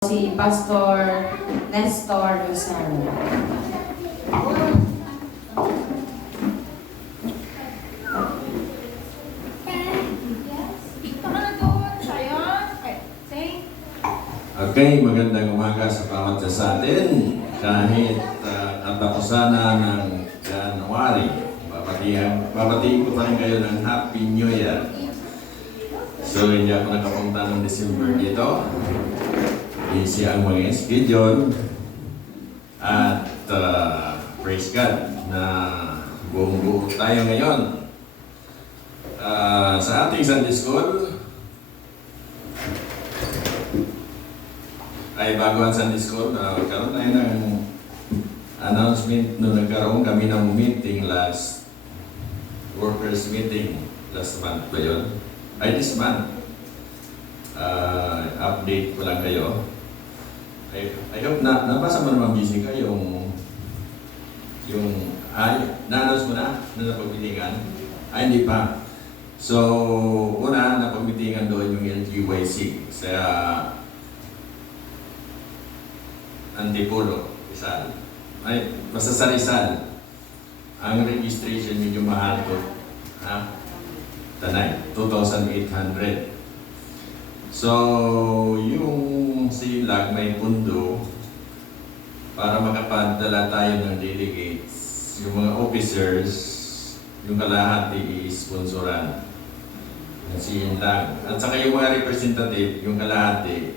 Si Pastor Nestor Rosario. Okay, magandang umaga sa bawat isa sa atin. Kahit katapusan na ng January, babatiin ko pa rin kayo ng Happy New Year. So, hindi ako nakapunta ng December dito. Busy ang mga schedule. At praise God na buong-buo tayo ngayon. Sa ating Sunday School, ay bago ang Sunday School, nagkaroon tayo ng announcement nung nagkaroon kami ng meeting workers meeting last month ba yun? Ay, this month. Update ko lang kayo. I hope na nabasa mo naman busy ka yung na-announce mo na napagmitingan? Ay, hindi pa. So, una, napagmitingan doon yung LGYC sa Antipolo, Rizal. Ay, basta sa Rizal. Ang registration medyo mahal ko. Tanay, 2,800. So, yung silag may pundo para makapadala tayo ng delegates. Yung mga officers, yung kalahati i-sponsoran. Silag. At saka yung mga representative, yung kalahati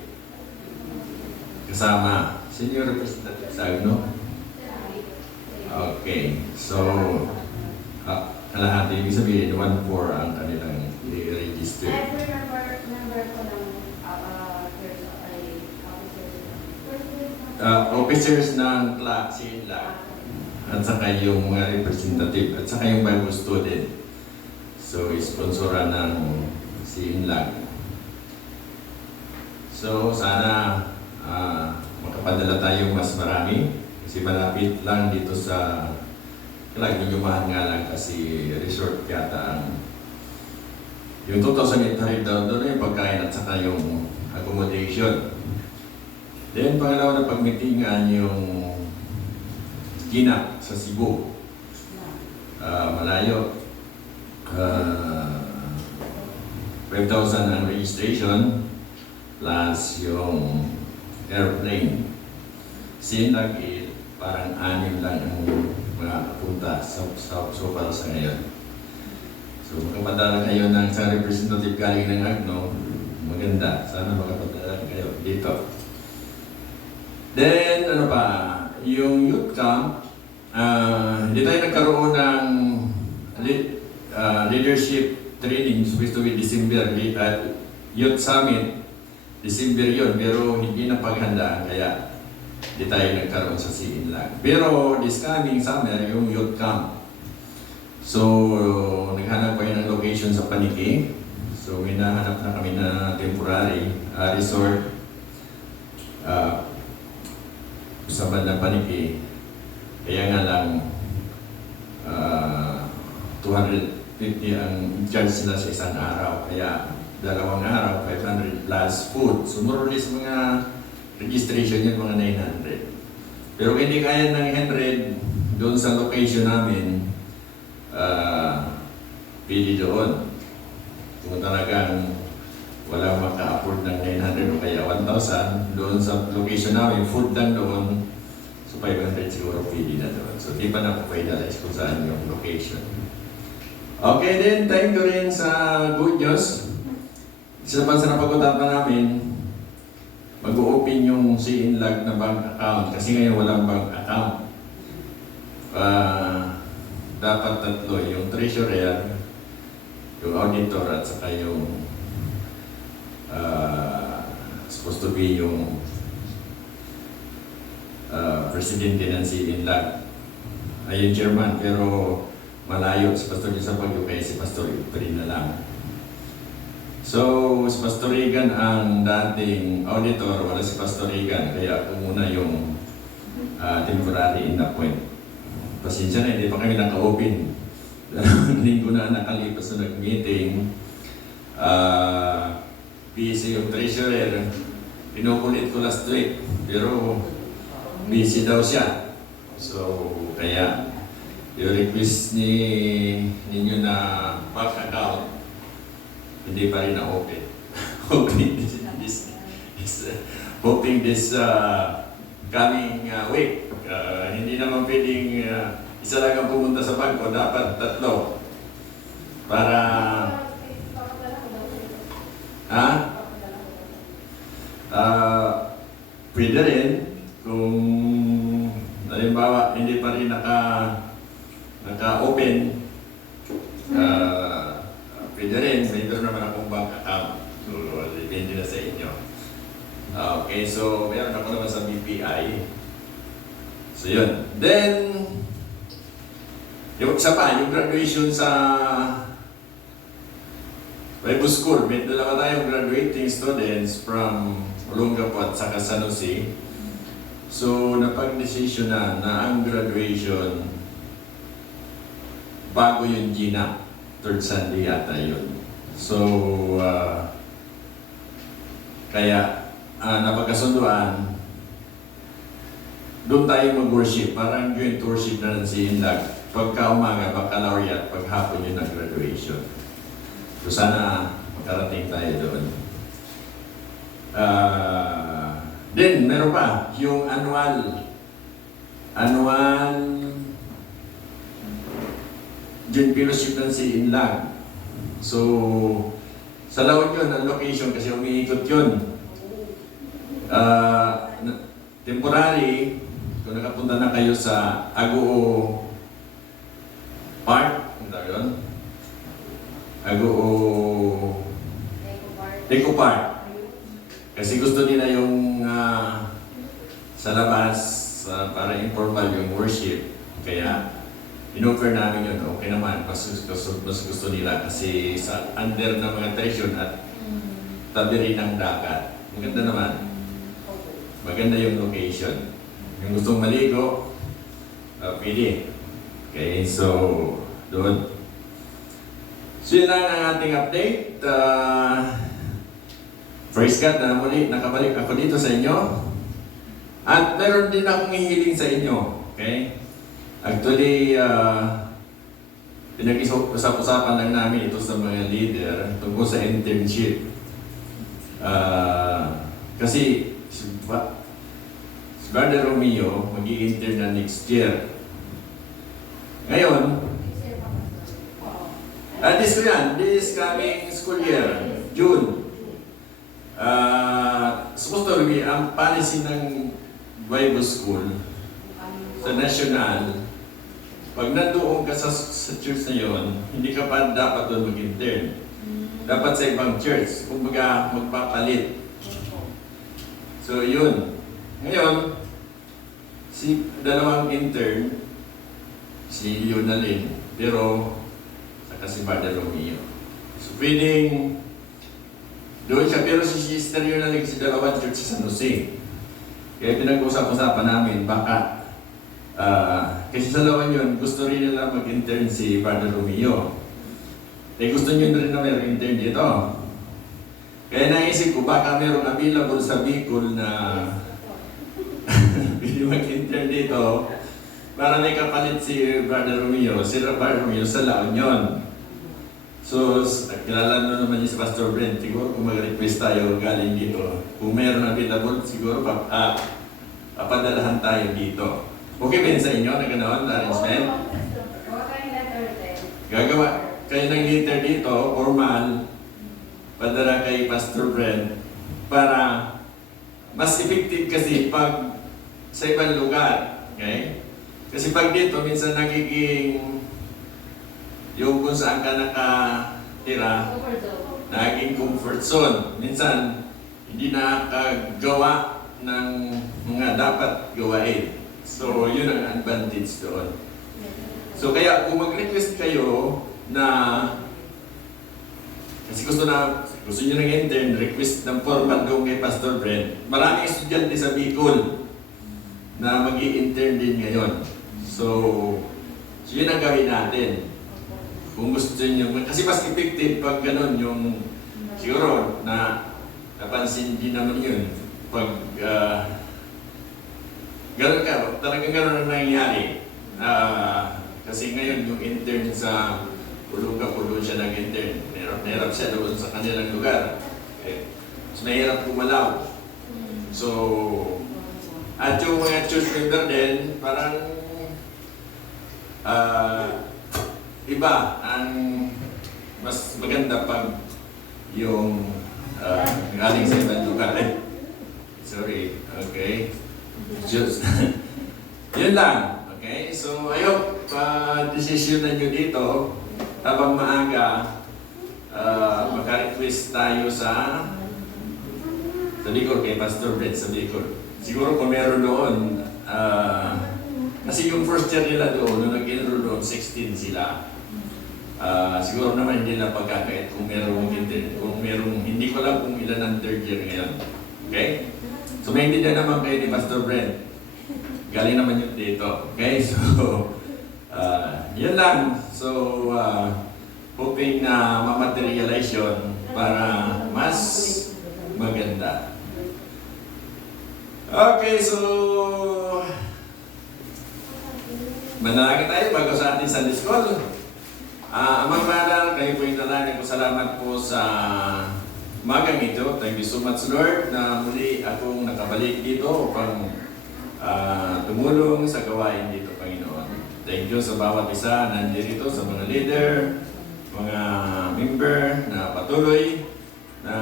kasama. Senior representative sa no? Okay. So, kalahati, ibig sabihin, 1-4 ang kanilang i-register. Officers ng CINLAG at saka yung mga representative at saka yung Bible student. So, sponsoran ng CINLAG. So, sana makapadala tayo mas marami kasi malapit lang dito sa lagi nyo mahal nga lang kasi resort yata ang yung 2,800 daw doon yung pagkain at saka yung accommodation. Then pangalawa na pagmitingan yung Gina sa Cebu. Malayo. 5,000 ang registration plus yung airplane. Sinag parang 6 lang ang mga punta so para sa ngayon. So makapadala kayo ng isang representative galing ng Agno, maganda. Sana makapadala kayo dito. Then, ano pa, yung youth camp, hindi tayo nagkaroon ng leadership training, supposed to be December, youth summit, December yun, pero hindi na paghandaan, kaya hindi tayo nagkaroon sa CINLAG. Pero this coming summer, yung youth camp. So, naghanap kayo ng location sa Paniki. So, minahanap na kami na temporary resort sa bandang Paniki. Kaya nga lang 250 ang charge nila sa isang araw. Kaya 2 araw, 500 plus food. So, more or less mga registration yun, mga 900. Pero hindi kaya ng 100 doon sa location namin, pili doon. Kung talagang wala maka-afford ng 900 o kaya 1,000, doon sa location namin, food lang doon, so 500 siguro pili na doon. So di pa na po finalize kung saan yung location. Okay din, thank you rin sa good news. Isa pa sa napag-usapan namin, mag-open yung CINLAG na bank account kasi ngayon walang bank account. Dapat 3, yung treasurer, yung auditor at saka yung supposed to be yung presidente ng CINLAG ay yung chairman, pero malayo si Pastor sa Pagyo kaya si Pastor Iprin na lang. So, si Pastor Regan ang dating auditor, wala si Pastor Regan, kaya ako muna yung temporary in appoint. Pasensya na, hindi pa kami naka-open. Linggo na nakalipas na nag-meeting. PSA yung treasurer, Pinukulit ko last week, pero busy daw siya. So, kaya yung request ninyo na bank account, hindi pa rin na-open. Hoping this coming week, hindi naman pwedeng isa lang ang pumunta sa bangko, dapat 3. Para, pwede rin kung halimbawa hindi pa rin naka-open, pwede rin, mayroon naman akong bank account. So, depende na sa inyo. Okay, so meron ako naman sa BPI. So yun. Then, yung isa pa, yung graduation sa Bible School. May dalawa tayong graduating students from Olongapo at saka San Jose. So, napag-decision na ang graduation bago yung Gina. Third Sunday yata yun. So, kaya napagkasunduan, doon tayo mag-worship. Parang joint worship na lang si Indag. Pagka umaga, baccalaureate, paghapon yun ang graduation. So sana makarating tayo doon. Then, meron pa, yung annual joint fellowship ng si Inlag. So, sa laon yun, ang location kasi umiikot yun. Temporary, kung nakapunta na kayo sa Agoo Park, ano yun? Agoo Eco Park. Kasi gusto nila yung sa labas para informal yung worship. Kaya in-offer namin yun, okay naman, mas gusto nila kasi sa under ng mga tradisyon at tabi rin ng dagat. Maganda naman. Maganda yung location. Yung gustong maligo, pwede. Okay, so doon. So yun lang ang ating update. Praise God na muli nakabalik ako dito sa inyo. At meron din akong hihiling sa inyo. Okay? Actually, pinag-usap-usapan lang namin ito sa mga leader tungkol sa internship. Kasi si Brother Romeo mag-i-intern na next year. Ngayon, this coming school year, June. Supposed to be ang policy ng Bible School sa national, pag nandoon ka sa church na yon, hindi ka pa dapat doon mag-intern. Dapat sa ibang church, kumbaga magpapalit. So yun. Ngayon, si dalawang intern, si Yunalin, pero saka si Brother Romeo. So pwedeng doon siya, pero si Sister Yunalin si dalawang church sa San Jose. Kaya pinag-usap-usapan namin, baka kasi sa lawan yun, gusto rin nila mag-intern si Brother Romeo. Gusto nyo rin na mayroong intern dito. Kaya naisip ko, baka mayroong available sa Bicol na pwede mag-intern dito para may kapalit si Brother Romeo. Si Brother Romeo sa laon yun. So, kilala nyo naman niya si Pastor Brent. Siguro kung mag-request tayo galing dito, kung mayroong available, siguro papadalahan tayo dito. Okay ba yun sa inyo na ganoon, arrangement? Gagawa kayo ng letter dito, formal, padala kay Pastor Brent para mas effective kasi pag sa ibang lugar. Okay? Kasi pag dito, minsan nagiging yung kung saan ka nakatira, naging comfort zone. Minsan, hindi nakagawa ng mga dapat gawain. So, yun ang advantage doon. So, kaya kung mag-request kayo na kasi gusto nyo ng intern, request ng formal doon kay Pastor Brent. Maraming estudyante sa Bicol na mag-i-intern din ngayon. So yun ang gawin natin. Kung gusto nyo, kasi mas effective pag ganun yung siguro na napansin din naman yun. pag ganun ka, talagang ganun ang nangyayari. Kasi ngayon yung intern sa pulo siya nag-intern. Nahirap siya doon sa kanilang lugar. Okay. So nahirap kumalaw. So, at yung mga church member din, parang iba ang mas maganda pag yung galing sa ibang lugar. Sorry, okay. Just, yun lang. Okay, so I hope decision na nyo dito habang maaga maka-request tayo sa Bicol, kay Pastor Brett sa Bicol. Siguro kung meron doon, kasi yung first year nila doon, nung nag-enroll doon, 16 sila. Siguro naman hindi na pagkakait kung merong hindi ko alam kung ilan ang third year ngayon. Okay? So maintindihan naman kayo ni Pastor Brent. Galing naman yung dito. Okay? So, yun lang. So, hoping na ma-materialize yun para mas maganda. Okay, so manalangin tayo bago sa ating Sunday School. Amang Mahal, kayo po yung nalangin ko. Salamat po sa magang ito. Thank you so much, Lord, na muli akong nakabalik dito upang tumulong sa gawain dito, Panginoon. Thank you sa bawat isa nandito, sa mga leader, mga member na patuloy na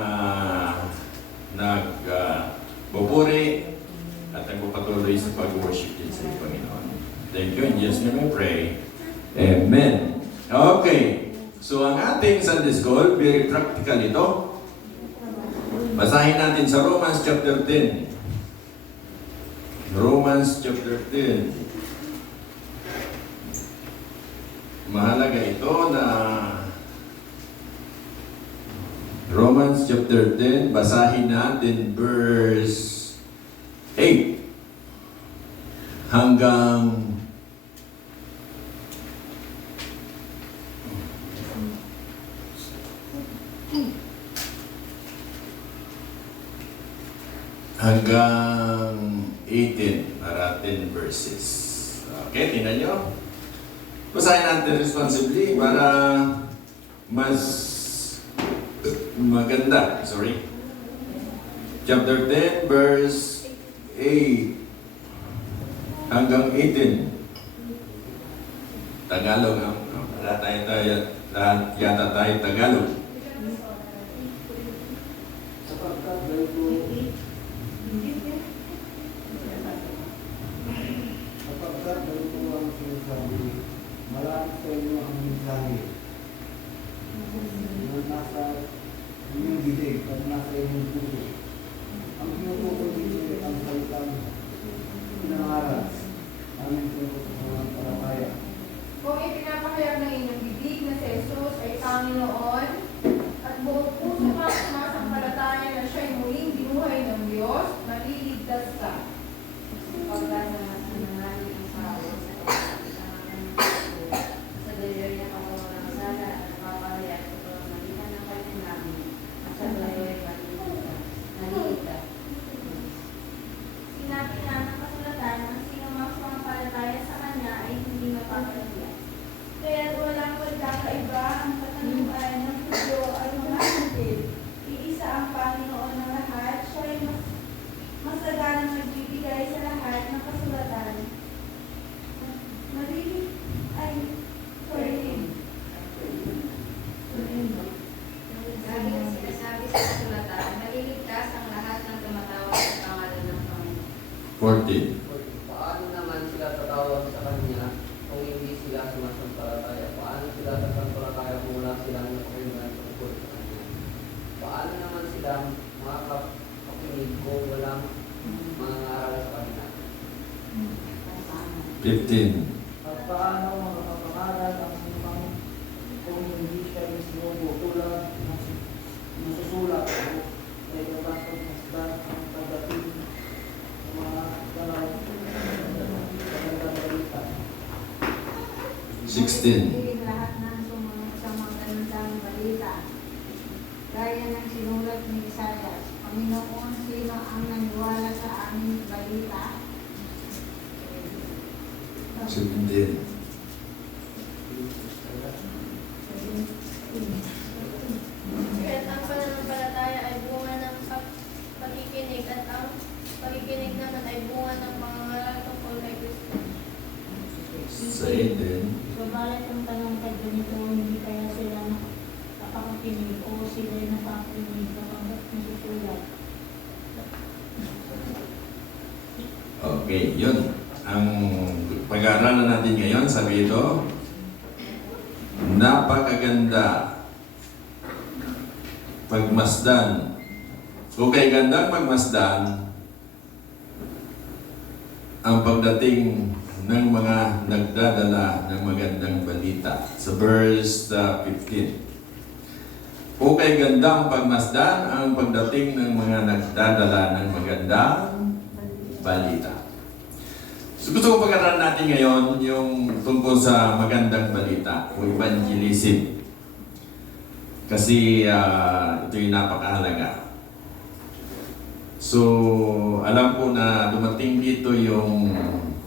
nagbuburi at nagpapatuloy sa pag-worship din sa iyo, Panginoon. Thank you. In Jesus' name I pray. Amen. Okay. So, ang ating Sunday School, very practical ito. Basahin natin sa Romans chapter 10. Romans chapter 10. Mahalaga ito na Romans chapter 10, basahin natin verse 8 hanggang hanggang 18 para 10 verses. Okay, tingnan nyo. Basahin natin responsibly para mas maganda. Sorry. Chapter 10, verse 8 hanggang 18. Tagalog. Lahat yata tayo Tagalog. Malapit sa inyo ang mensahe. Nasa inyong bibig at nasa inyong puso. Ang tinutukoy dito ang salitang pinangaral. Aming tinutukoy sa mga palataya. Kung ipinapahayag ng inyong bibig na si Jesus ay Panginoon at buong puso kang sumasampalataya na siya'y muling binuhay ng Diyos, maliligtas ka. Pagkat na nananali ang tao sa sa gayon niya ako ng sala at napapalaya sa pamamagitan ng kanyang namin at sa gayon naliligtas. Sinabi nga ng kasulatan ang sino mang sumampalataya sa Kanya ay hindi mapapalaya. Kaya walang pagkakaiba ang katanungan ng Hudyo ay mga Hudyo. Iisa ang Panginoon ng lahat, siya ay masaganang nagbibigay sa lahat ng kasulatan. Marinig ay Lagi ang sinasabi sa kasulatan, maliligtas ang lahat ng tumatawag sa pangalan ng Panginoon. 14. Paano naman sila tatawag sa Kanya kung hindi sila sumasampalataya? Paano sila sasampalataya kung wala silang napakinggan tungkol sa Kanya? Paano naman sila makakapakinig kung walang mga ngaral sa Kanya? 15. At paano makakapangaral ang sinumang kung hindi siya mismo tulad ng nasusulat o ay nabasag masdan ang pagdating ng mga galaw ng balita. 16. Hilig lahat ng sumunod sa mga ganang balita. Gaya ng sinulat ni Isaiah, Panginoon, sino ang naniwala 17. At ang pananampalataya ay bunga ng pakikinig at ang pakikinig naman ay bunga ng pangangaral tungkol kay Kristo. Sa 18. Subalit ang tanong kay ganito, hindi kaya sila nakakakinig o sila nakakinig kapag nasusulat. Okay, yun. Ang pag-aaralan natin ngayon, sabi ito, napakaganda pagmasdan. Kung kay gandang pagmasdan, ang pagdating ng mga nagdadala ng magandang balita. Sa verse 15. Kung kay gandang pagmasdan, ang pagdating ng mga nagdadala ng magandang balita. So gusto ko pag-aralan natin ngayon yung tungkol sa magandang balita o evangelism. Kasi ito yung napakahalaga. So alam ko na dumating dito yung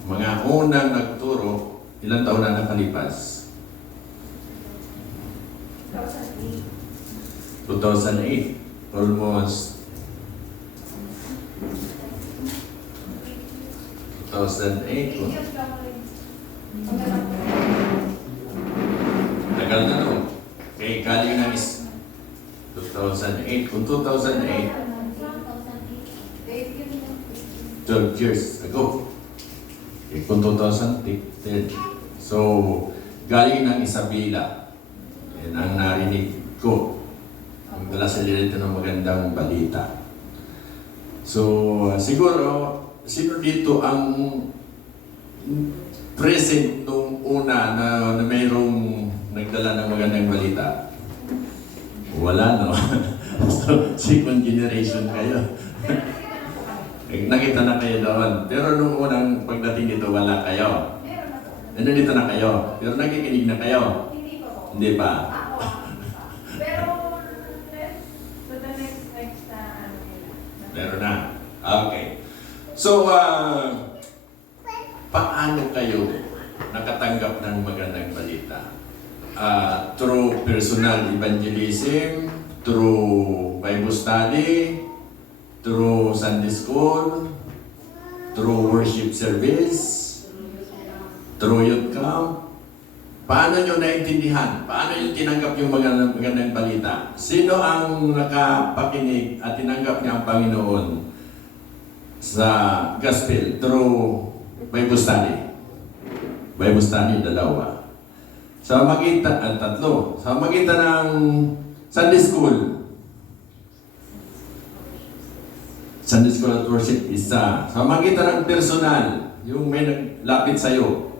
mga unang nagturo, ilang taon na nakalipas? 2008. Almost 2008. Tagal na no. Okay, galing na is 2008. Kung 2008, 12 years ago. Okay, kung 2010. So, galing ng Isabela. Yan ang narinig ko. Ang dala sa dito ng magandang balita. So, siguro, sino dito ang present nung una na mayroong nagdala ng magandang balita? Wala, no? So, second generation kayo. Nakita na kayo doon. Pero nung unang pagdating dito, wala kayo. Nandito na kayo. Pero nakikinig na kayo. Hindi pa po. Hindi pa. Ako. Pero, so the next ano nila. Meron na. Okay. So, paano kayo nakatanggap ng magandang balita? Through personal evangelism, through Bible study, through Sunday school, through worship service, through youth camp. Paano nyo naintindihan? Paano nyo tinanggap yung magandang balita? Sino ang nakapakinig at tinanggap niya ang Panginoon sa gospel through Bible study? Bible study, dalawa. Sa magitan, tatlo. Sa magitan ng Sunday school. Sunday school at worship, isa. Sa magitan ng personal, yung may naglapit sa'yo,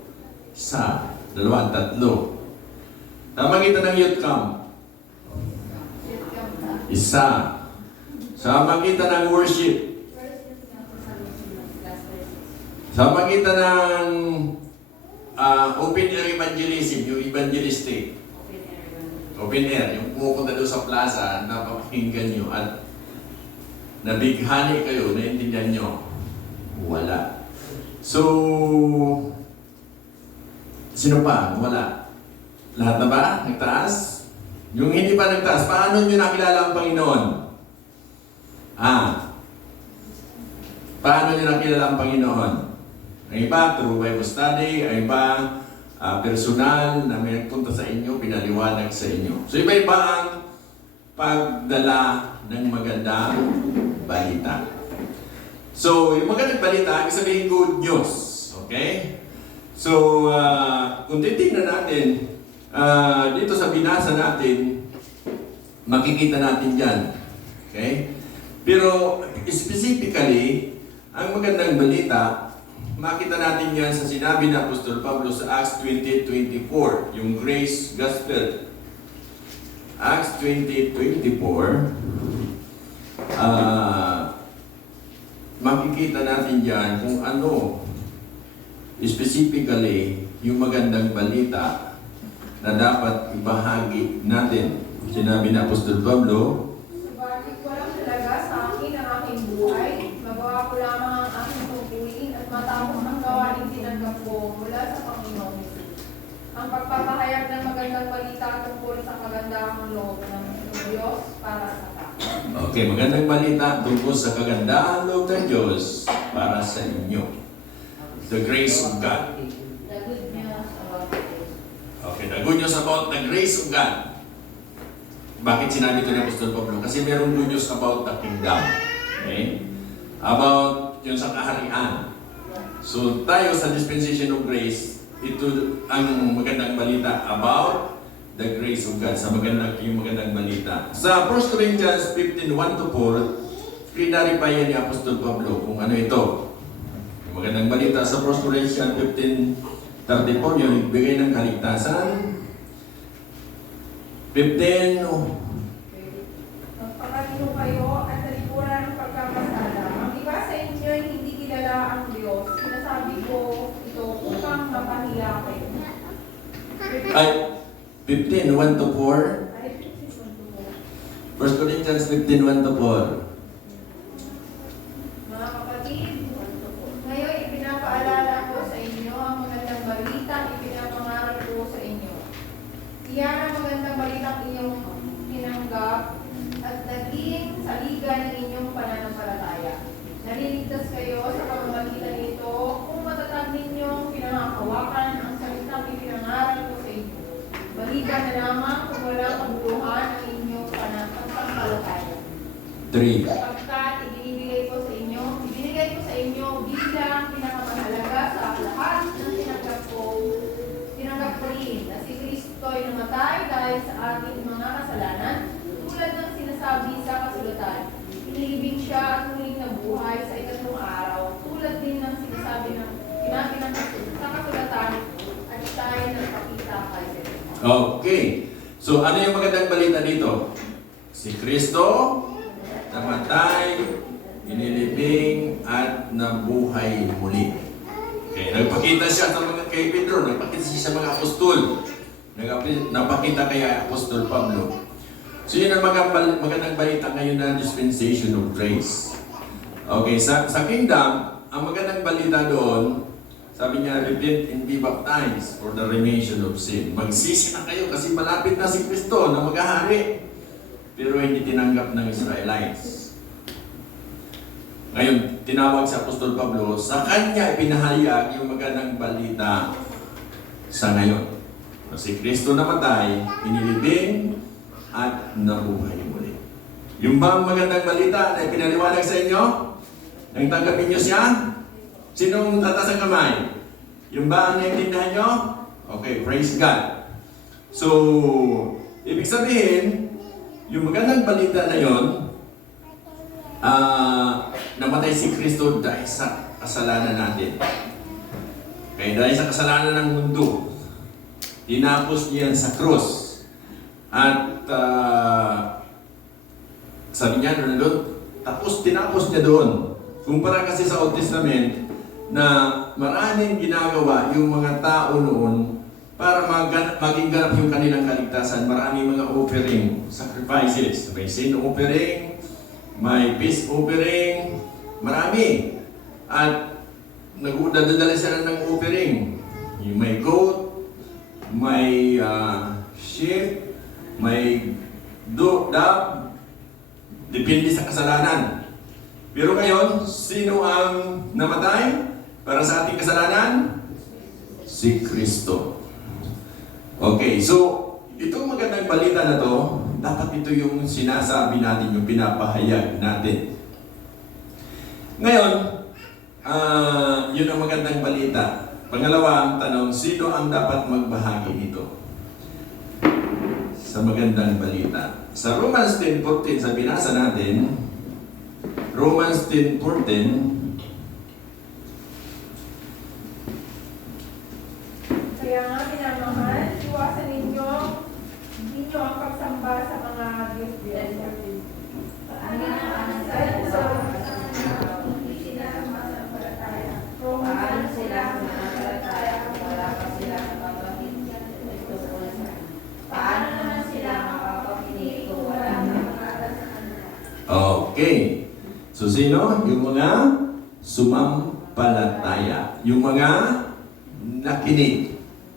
isa. Dalawa, tatlo. Sa magitan ng youth camp, isa. Sa magitan ng worship, sa magitan ng open air evangelism, yung evangelistic. Open air, yung pumupunta doon sa plaza, napapakinggan nyo at nabighani kayo, naintindihan nyo. Wala. So, sino pa? Wala. Lahat na ba? Nagtaas? Yung hindi pa nagtaas, paano nyo nakilala ang Panginoon? Paano nyo nakilala ang Panginoon? Ang iba, through Bible study. Ang iba, personal na may nagpunta sa inyo, pinaliwanag sa inyo. So, iba-iba ang pagdala ng magandang balita. So, yung magandang balita, ibig sabihin good news. Okay? So, kung titignan natin, dito sa binasa natin, makikita natin yan. Okay? Pero, specifically, ang magandang balita, makita natin yan sa sinabi ng Apostol Pablo sa Acts 20:24, yung Grace Gospel. Acts 20:24, makikita natin dyan kung ano specifically yung magandang balita na dapat ibahagi natin. Sinabi ng Apostol Pablo, Subalit walang halaga sa akin ang aking buhay. Magawa ko lamang ang aking tungkulin at matapos ang gawain tinanggap ko mula sa Panginoong Hesus. Ang pagpapahayag ng magandang balita tungkol sa kagandahang loob ng Diyos para sa tao. Okay, magandang balita tungkol sa kagandahan loob ng Diyos para sa inyo. The grace of God. The good news about it. Okay, the good news about the grace of God. Bakit sinabi ito ni Apostol Pablo? Kasi merong good news about the kingdom. Okay? About yung sa kaharian. So tayo sa dispensation of grace, ito ang magandang balita about the grace of God. Yung magandang balita. Sa 1 Corinthians 15:1-4, kinaripay yan ni Apostol Pablo kung ano ito. Yung magandang balita sa 1 Corinthians 15:34, yung bigay ng kaligtasan. 15, Magpakatino kayo at talikuran ng pagkakasala. Ang iba sa inyo ay hindi kilala ang Diyos. Sinasabi ko ito upang mapahiya kayo. ay 15:1-4. Ay, 1 Corinthians 15:1-4. mga kapatid, ngayon ipinapaalala ko sa inyo ang magandang balita ipinapangaral ko sa inyo. Iyan ang magandang balitang inyong tinanggap at naging saligan ng inyong pananampalataya. Naliligtas kayo sa pamamagitan nito kung matatag ninyong pinangakawakan ang salitang ipinangaral ko sa inyo. Maliban na lamang kung walang kabuluhan ang inyong pananampalataya. 3. Sapagkat ibinigay ko sa inyo bilang pinakamahalaga sa lahat ng tinanggap ko rin na si Kristo ay namatay dahil sa ating mga kasalanan tulad ng sinasabi sa kasulatan. Inilibing siya at muling nabuhay sa ikatlong araw tulad din ng sinasabi ng sa kasulatan at siya ay nagpakita kay Kristo. Okay. So, ano yung magandang balita dito? Si Kristo namatay, inilibing, at nabuhay muli. Okay, nagpakita siya sa mga kay Pedro, nagpakita siya sa mga apostol, nagpakita kay Apostol Pablo. So, yun ang magandang balita ngayon na dispensation of grace. Okay, sa kingdom, ang magandang balita doon, sabi niya, repent and be baptized for the remission of sin. Magsisi na kayo kasi malapit na si Kristo na maghahari. Pero hindi tinanggap ng Israelites. Ngayon, tinawag si Apostol Pablo, sa kanya ipinahayag yung magandang balita sa ngayon. Si Kristo namatay, inilibing, at nabuhay muli. Yung ba ang magandang balita na ipinaliwanag sa inyo? Nang tanggapin niyo siya? Sinong tatas ang kamay? Yung ba ang naiintindihan nyo? Okay, praise God. So, ibig sabihin, yung magandang balita na yon, namatay si Kristo dahil sa kasalanan natin. Kaya dahil sa kasalanan ng mundo, tinapos niya sa krus. At sabi niya doon, tinapos niya doon. Kumpara kasi sa Old Testament, na maraming ginagawa yung mga tao noon para maging ganap yung kanilang kaligtasan. Maraming mga offering, sacrifices. May sin offering, may peace offering, marami. At nagdadala sila ng offering. Yung may goat, may sheep, may dove, depende sa kasalanan. Pero ngayon, sino ang namatay para sa ating kasalanan? Si Kristo. Okay, so itong magandang balita na to, dapat ito yung sinasabi natin, yung pinapahayag natin. Ngayon, yun ang magandang balita. Pangalawa, ang tanong, sino ang dapat magbahagi nito? Sa magandang balita. Sa Romans 10:14, sa binasa natin, Romans 10:14, Kaya nga, minamahal, iwasan ninyo ang pagsamba sa mga Diyos-Diyos. Paano sila masampalataya? Paano sila masampalataya kung wala pa sila napapakinig tungkol sa paano naman sila mapapakinig kung wala nang aral sa kanila? okay. So sino? Yung mga sumampalataya. Yung mga nakinig.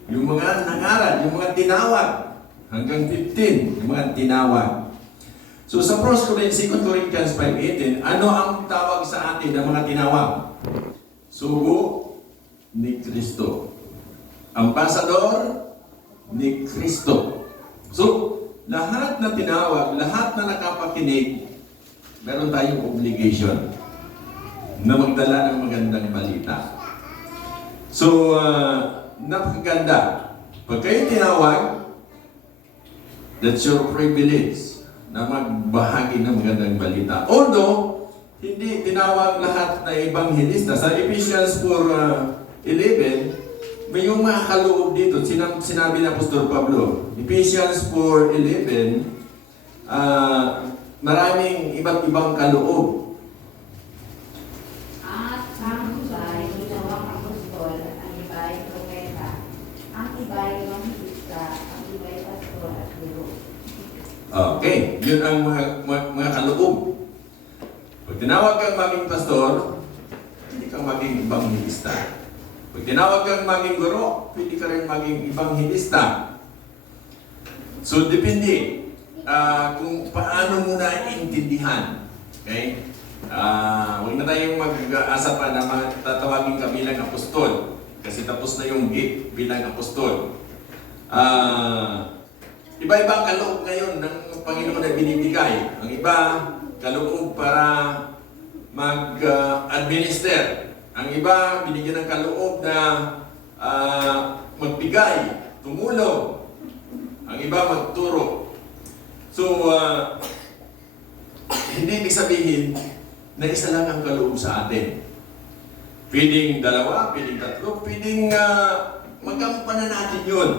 Yung mga nangaral, yung mga tinawag. Hanggang 15, yung mga tinawag. So sa 1 Corinthians 5:18, ano ang tawag sa atin ng mga tinawag? Sugo ni Kristo. Ambasador ni Kristo. So, lahat na tinawag, lahat na nakapakinig, meron tayong obligation na magdala ng magandang balita. So, napakaganda. Pag kayo tinawag, that's your privilege na magbahagi ng magandang balita. Although, hindi tinawag lahat na ebanghelista. Sa Ephesians 4:11, may yung mga kaloob dito. Sinabi ni Apostol Pablo, Ephesians 4:11, maraming iba't ibang kaloob. At ang iba'y ginawang apostol, ang iba'y propeta, ang iba'y evangelista, ang iba'y pastor at guro. Okay, yun ang mga kaloob. Pag tinawag kang maging pastor, hindi kang maging evangelista. Pag tinawag kang maging guro, pwede ka rin maging evangelista. So, depende kung paano mo na intindihan. Okay? Huwag na tayong mag-asa pa na tatawagin ka bilang apostol. Kasi tapos na yung gift bilang apostol. Iba-ibang kaloob ngayon ng Panginoon na binibigay. Ang iba, kaloob para mag-administer. Ang iba, binigyan ng kaloob na magbigay, tumulong. Ang iba, magturo. So, hindi ibig sabihin na isa lang ang kaloob sa atin. Pwedeng dalawa, pwedeng tatlo, pwedeng magampanan natin yun.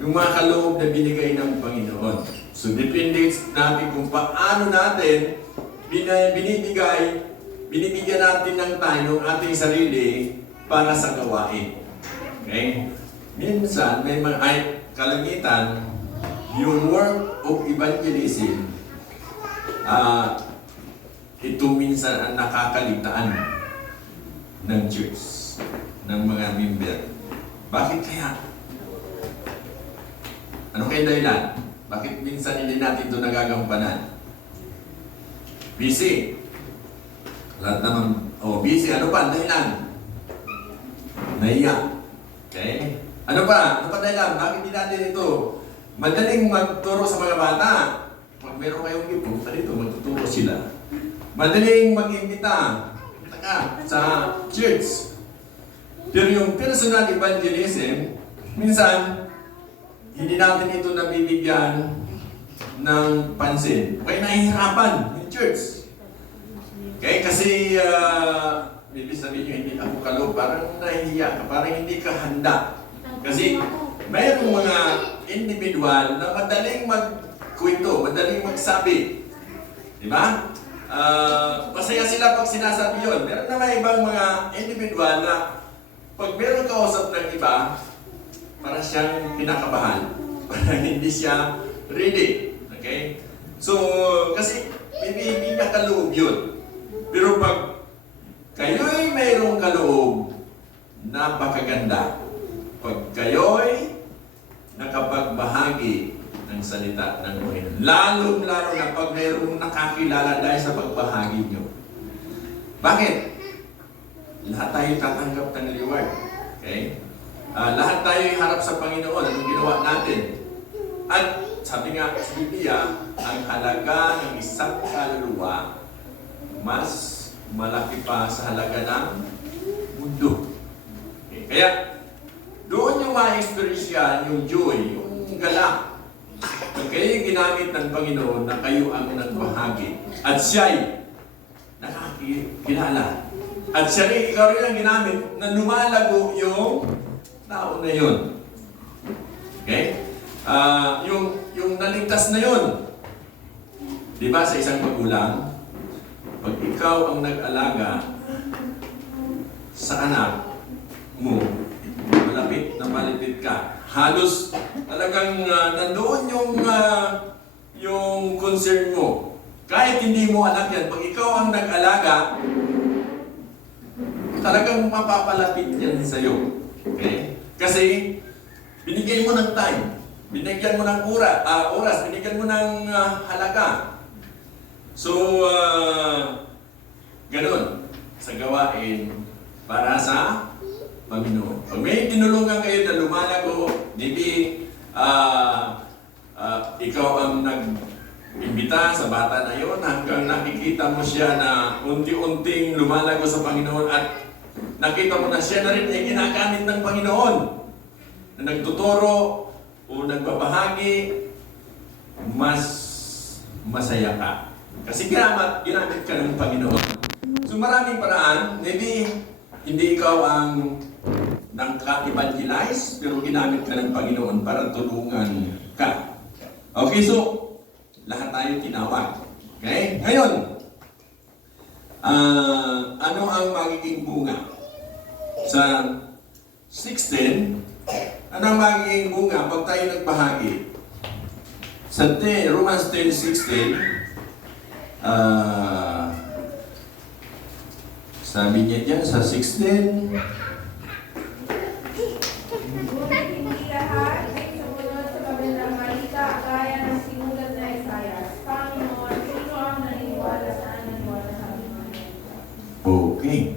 Yung mga kaloob na binigay ng Panginoon. So, depende natin kung paano natin binibigyan natin ng time ng ating sarili para sa gawain. Okay? Minsan, may mga kalangitan, yung work of evangelism, ito minsan ang nakakaligtaan ng church, ng mga member. Bakit kaya? Ano kaya dahilan? Bakit minsan hindi natin ito nagagampanan? Busy. Lahat naman, busy. Ano pa? Dahilan? Naiya. Okay? Ano pa dahilan? Bakit hindi natin ito? Madaling magturo sa mga bata. Pag meron kayong gift, punta dito, magtuturo sila. Madaling mag-imbita sa church. Pero yung personal evangelism, minsan, hindi natin ito nabibigyan ng pansin. Kaya nahihirapan yung church. Okay? Kasi, ibig sabihin nyo, hindi ako kaloob, parang nahihiya ka, parang hindi ka handa. Kasi, mayroong mga individual na madaling magkwento, madaling magsabi. Di ba? Masaya sila pag sinasabi yun. Meron na may ibang mga individual na pag meron kausap ng iba, para siyang pinakabahan. Hindi siya ready. Okay? So, kasi hindi niya kaloob yun. Pero pag kayo'y mayroong kaloob, napakaganda. Pag kayo'y nakapagbahagi ng salita ng Panginoon. Lalo-lalo na pag mayroong nakakilala dahil sa pagbahagi nyo. Bakit? Lahat tayo tatanggap ng reward. Okay? Lahat tayo harap sa Panginoon. Anong ginawa natin? At sabi nga sa Biblia, ang halaga ng isang kaluluwa mas malaki pa sa halaga ng mundo. Okay? Kaya, doon yung ma-experience yan, yung joy, yung galak. Pag kayo ginamit ng Panginoon na kayo ang nagbahagi. At siya'y nakakilala. At siya rin, ikaw rin ang ginamit na lumalago yung tao na yun. Okay? Yung naligtas na yun. Di ba sa isang magulang, pag ikaw ang nag-alaga sa anak mo, malapit na malipit ka, halos talagang nandoon yung concern mo. Kahit hindi mo anak yan, pag ikaw ang nag-alaga, talagang mapapalapit yan sa'yo. Okay? Kasi Binigyan mo ng time. Binigyan mo ng oras. Binigyan mo ng halaga. So, ganun. Sa gawain para sa Panginoon. Pag may tinulungan kayo na lumalago, maybe ikaw ang nag-imbita sa bata na yun hanggang nakikita mo siya na unti-unting lumalago sa Panginoon at nakita mo na siya na rin ay ginagamit ng Panginoon na nagtuturo o nagbabahagi, mas masaya ka. Kasi ginamit ka ng Panginoon. So maraming paraan, maybe hindi ikaw ang nang-evangelize, pero ginamit ka ng Panginoon para tulungan ka. Okay, so lahat tayo tinawag. Okay? Ngayon, ano ang magiging bunga? Sa 16, ano ang magiging bunga pag tayo nagbahagi? Sa Romans 10:16, sabi niya dyan sa 16, Ngunit hindi lahat ay sumunod sa magandang balita gaya ng sinulat na Isaias. Panginoon, sino ang naniniwala sa amin? okay.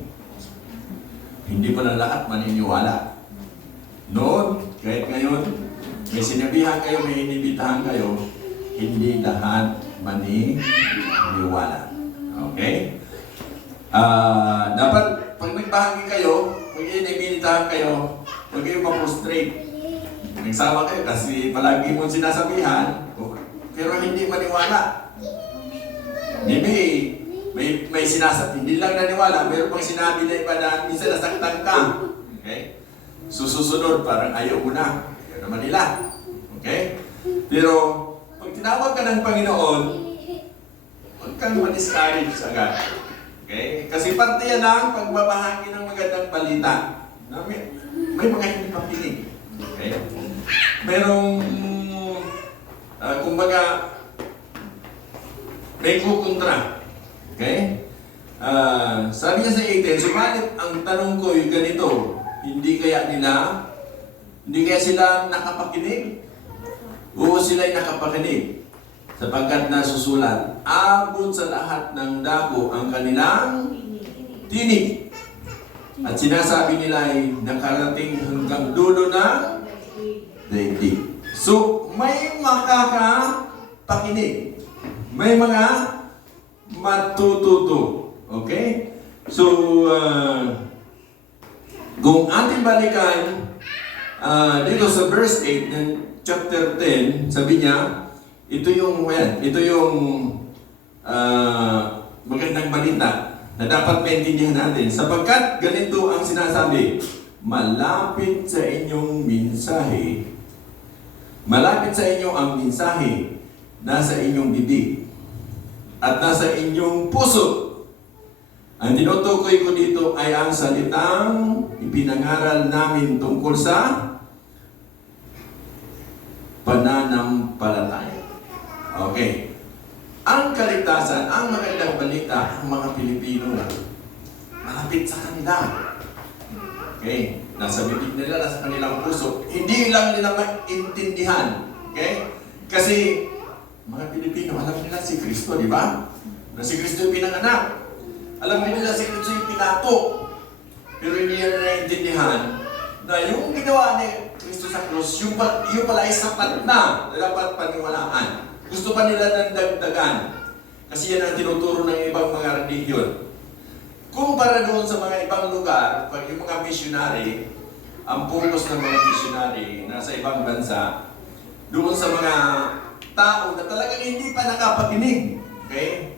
Hindi pa na lahat maniniwala. Noon, kahit ngayon, may sinabihan kayo, may inibitahan kayo, hindi lahat maniniwala. Okay? Dapat, pag nagbahagi kayo, pag inibitahan kayo, huwag kayo ma-frustrate. Nagsama kayo kasi palagi mo sinasabihan, pero hindi maniwala. Maybe, may sinasabi, hindi lang naniwala, pero pag sinabi na iba na minsan nasaktan ka. Okay? Susunod, parang ayaw mo na. Ayaw naman nila. Okay? Pero, pag tinawag ka ng Panginoon, huwag kang ma-discourage agad. Okay? Kasi parte yan ang pagbabahagi ng magandang balita. May mga hindi pakinig. Okay? Merong, kumbaga, may kukontra. Okay? Sabi niya sa 18, subalit ang tanong ko yung ganito, hindi kaya sila nakapakinig? Oo, sila'y nakapakinig. Sapagkat nasusulat, abot sa lahat ng dako ang kanilang tinig. At sinasabi nila ay nakarating hanggang dulo na daigdig. So, may makakapakinig. May mga matututo. Okay? So, kung ating balikan dito sa verse 8 ng chapter 10, sabi niya, ito yung magandang balita na dapat maintindihan natin. Sapagkat ganito ang sinasabi, malapit sa inyong mensahe, malapit sa inyo ang mensahe, nasa inyong bibig at nasa inyong puso. Ang tinutukoy ko dito ay ang salitang ipinangaral namin tungkol sa pananampalataya. Okay. Ang kaligtasan, ang magandang balita, ang mga Pilipino, malapit sa kanila. Okay. Nasa bibig nila, nasa kanilang puso. Hindi lang nila maintindihan. Okay. Kasi mga Pilipino, alam nila si Kristo, di ba? Na si Kristo yung pinanganak. Alam nila si Kristo yung pinato. Pero hindi nila naiintindihan na yung ginawa ni Kristo sa krus, yung pala ay sapat na dapat paniwalaan. Gusto pa nila ng dagdagan. Kasi yan ang tinuturo ng ibang mga religion. Kumpara doon sa mga ibang lugar, pag yung mga missionary, ang focus ng mga missionary nasa ibang bansa, doon sa mga tao na talagang hindi pa nakapakinig. Okay?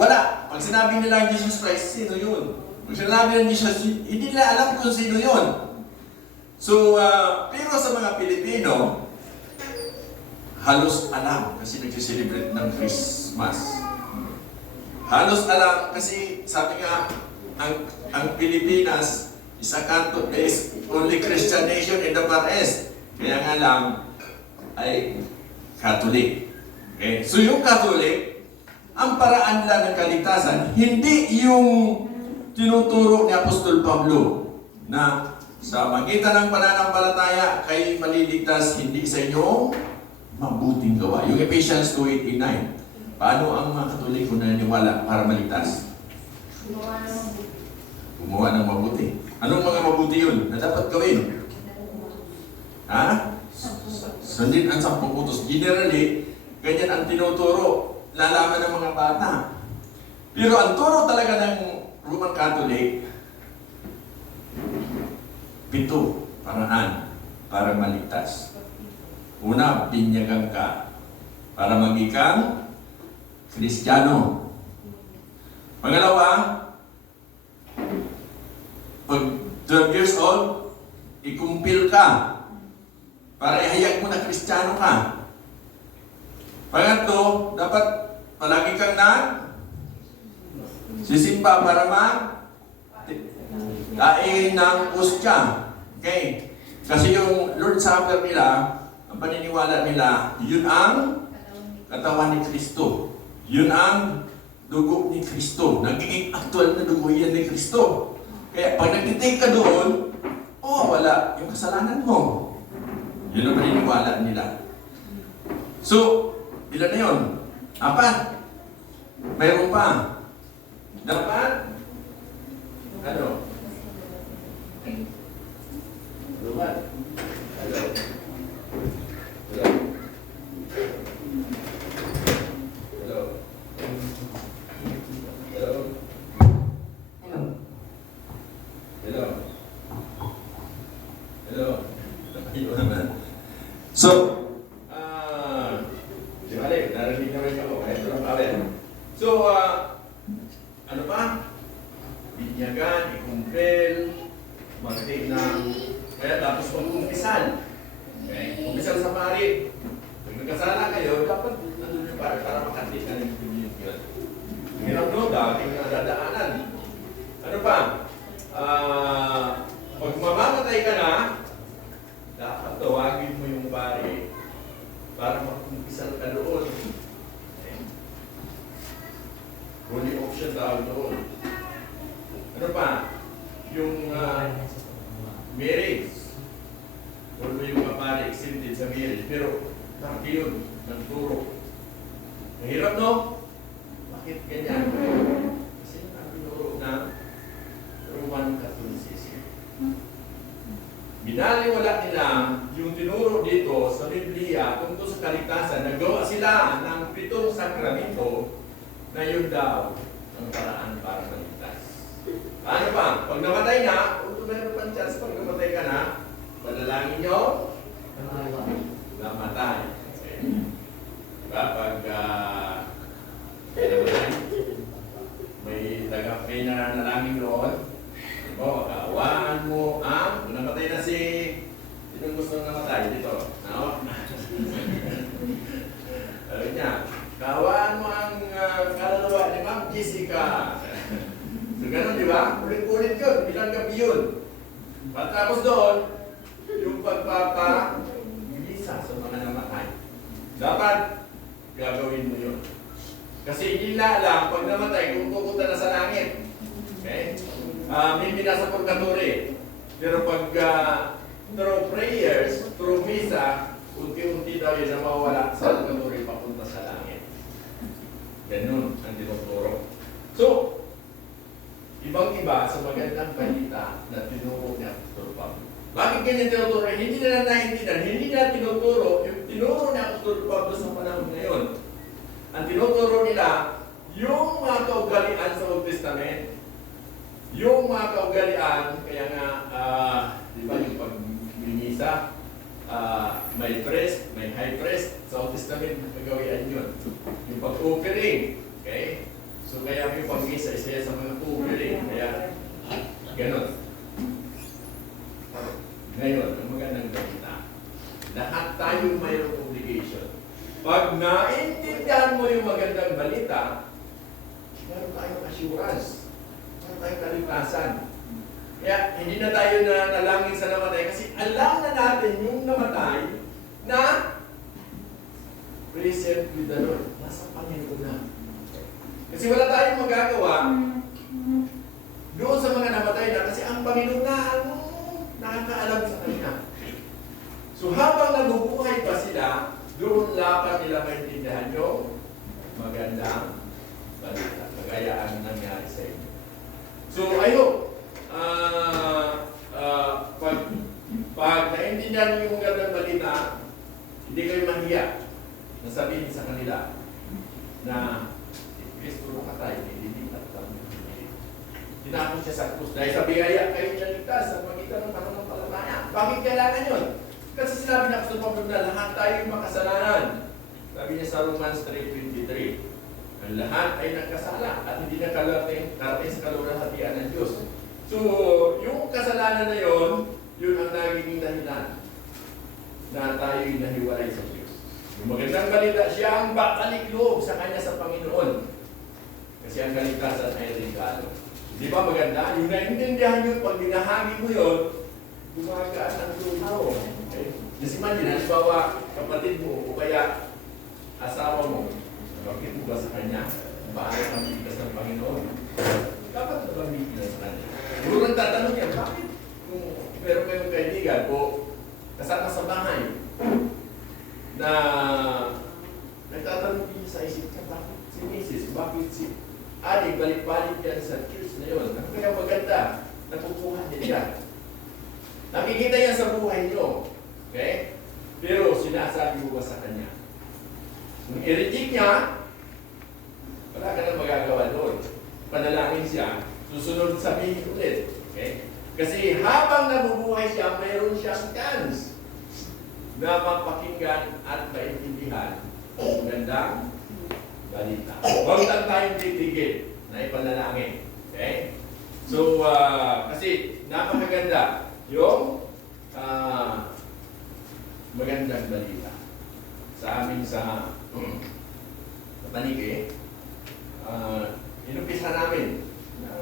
Wala. Pag sinabi nila ang Jesus Christ, sino yun? Pag sinabi ng Jesus, hindi nila alam kung sino yun. So, pero sa mga Pilipino, halos alam kasi nagsiselebrate ng Christmas. Halos alam kasi sabi nga, ang Pilipinas is only Christian nation in the Far East. Kaya nga lang ay Catholic. Okay? So yung Catholic, ang paraan lang ng kaligtasan, hindi yung tinuturo ni Apostol Pablo na Sa magitan ng pananampalataya, kay maliligtas hindi sa inyong mabuting gawa. Yung Ephesians 2:8-9. Paano ang mga Katoliko na naniwala para maligtas? Gumawa ng mabuti. Gumawa ng mabuti. Anong mga mabuti yun na dapat gawin? Ha? Sundin ang 10 utos. Generally, ganyan ang tinuturo. Lalaman ng mga bata. Pero ang turo talaga ng Roman Catholic, 7 paraan para maligtas. Una, binyagan ka para maging Kristiyano. Pangalawa, pag 12 years old, ikumpil ka para ihayag mo na Kristiyano ka. Pangatlo, dapat palagi kang sisimba para daing ng ostya. Okay? Kasi yung Lord Supper nila, ang paniniwala nila, yun ang katawan ni Kristo. Yun ang dugo ni Kristo. Nagiging actual na dugo yan ni Kristo. Kaya pag nagtitake ka doon, wala yung kasalanan mo. Yun ang paniniwala nila. So, ilan na yun? 4. Mayroon pa. Dapat, ano? Dapat. Hello. Hello. Hello. Hello. Hello. Hello. Ayun naman. So, di balik, narinig naman ako. Ito lang pawin. So, ano pa? Binyagan, ikumpil, magtig ng, kaya tapos mag-umpisal. Okay? Umpisal sa pari. Pag nagkasala kayo, dapat nandun yung pari para makatik na yung binyagan. Hirap no, dating nadadaanan. Ano pa? Pag mamamatay ka na, dapat tawagin mo yung pari para mag-umpisal ka doon. Okay? Holy option tawag doon. Ano pa? Yung marriage. Huwag mo yung kapari exempted sa marriage. Pero dati yun, nagturo. Mahirap no? Bakit ganyan? Kasi ang tinuro na Roman Catholicism. Binaliwala nila yung tinuro dito sa Biblia tungkol sa kaligtasan. Nagawa sila ng 7 sakramento na yun daw ang paraan para maligtas. Ano pa? Pag namatay na, kung meron pang chance, pag namatay ka na, panalangin nyo, namatay. Okay. Diba? Pag may nananalangin doon, kaawaan mo ang, kung namatay na sinong gusto namatay dito? No? Sabi niya, kaawaan mo ang kaluluwa ni Ma'am Jessica. So ganun, di ba? Ulit-ulit yun. Ilang gabi yun. Patapos doon, yung pagpapagisa sa mga namatay. Dapat gagawin mo yun. Kasi hindi na alam pag namatay kung pupunta na sa langit. Okay? May nasa purgatory. Pero pag through prayers, through misa, unti-unti daw yun na mawala sa purgatory papunta sa langit. Ganun ang tinuturo. So, ibang-iba sa magandang balita na tinuro niya Apostol Pablo. Bakit ganyan tinuturo? Hindi na naintindihan, hindi na tinuturo yung tinuro ni Apostol Pablo sa panahon ngayon. Ang tinuturo nila, yung mga kaugalian sa Old Testament, yung mga kaugalian, kaya nga, di ba yung pag-mimisa, may priest, may high priest, sa Old Testament, nagagawian yun. Yung pag-offering, okay? So kaya yung pag-misa, isa sa mga offering, kaya ganon. Ngayon, ang magandang balita, lahat tayo mayroong obligation. Pag naintindihan mo yung magandang balita, meron tayong assurance, meron tayong kaligtasan. Kaya hindi na tayo nanalangin sa namatay kasi alam na natin yung namatay na present with the Lord. Nasa Panginoon na. Kasi wala tayong magagawa doon sa mga namatay na kasi ang Panginoon na ang nakakaalam sa kanya. So habang nabubuhay pa sila, doon lapat nila maintindihan yung magandang balita. Kagaya ang nangyari sa inyo. So I hope, pag naintindihan niyo yung magandang balita, hindi kayo mahiya na sabihin sa kanila na Kristo nakatay, nililipat kami. Tinapos siya sa krus. Dahil sa biyaya kayo naligtas sa magitan ng pananampalataya. Bakit kailangan yun? Kasi sinabi na Apostol Pablo na lahat tayo makasalanan. Sabi niya sa Romans 3:23, ang lahat ay nagkasala at hindi nakarating sa kalulahatian ng Diyos. So, yung kasalanan na yun, yun ang nagiging dahilan na tayo'y nahiwalay sa Diyos. Yung magandang balita, siya ang babalik loob sa kanya sa Panginoon. Kasi ang kaligtasan ay regalo. Di ba maganda? Yung naintindihan yun, pag binahagi mo yun, gumagaan ang loob mo. Okay? Kasi imagine, halimbawa, kapatid mo o kaya asawa mo, bakit mo ba sa kanya? Paano ang ligtas ng Panginoon? Dapat na ba ligtas sa kanya? Siguro nang tatanong niya, bakit? Kung meron kayong kaibigan o kasama sa bahay na nagtatanong din sa isip ka, bakit si Mrs., bakit si Adi, balik-balik yan sa church na yun. Ang kaya maganda, nakukuha niya yan. Nakikita yan sa buhay niyo. Okay? Pero sinasabi mo ba sa kanya? Kung i-reject niya, wala ka nang magagawa doon. Panalangin siya, susunod sabihin ulit. Okay? Kasi habang nabubuhay siya, mayroon siyang chance na mapakinggan at maintindihan ang magandang balita. Huwag lang tayong titigil na ipanalangin. Okay? So, kasi napakaganda yung magandang balita. Sa amin sa Panike, inumpisa namin na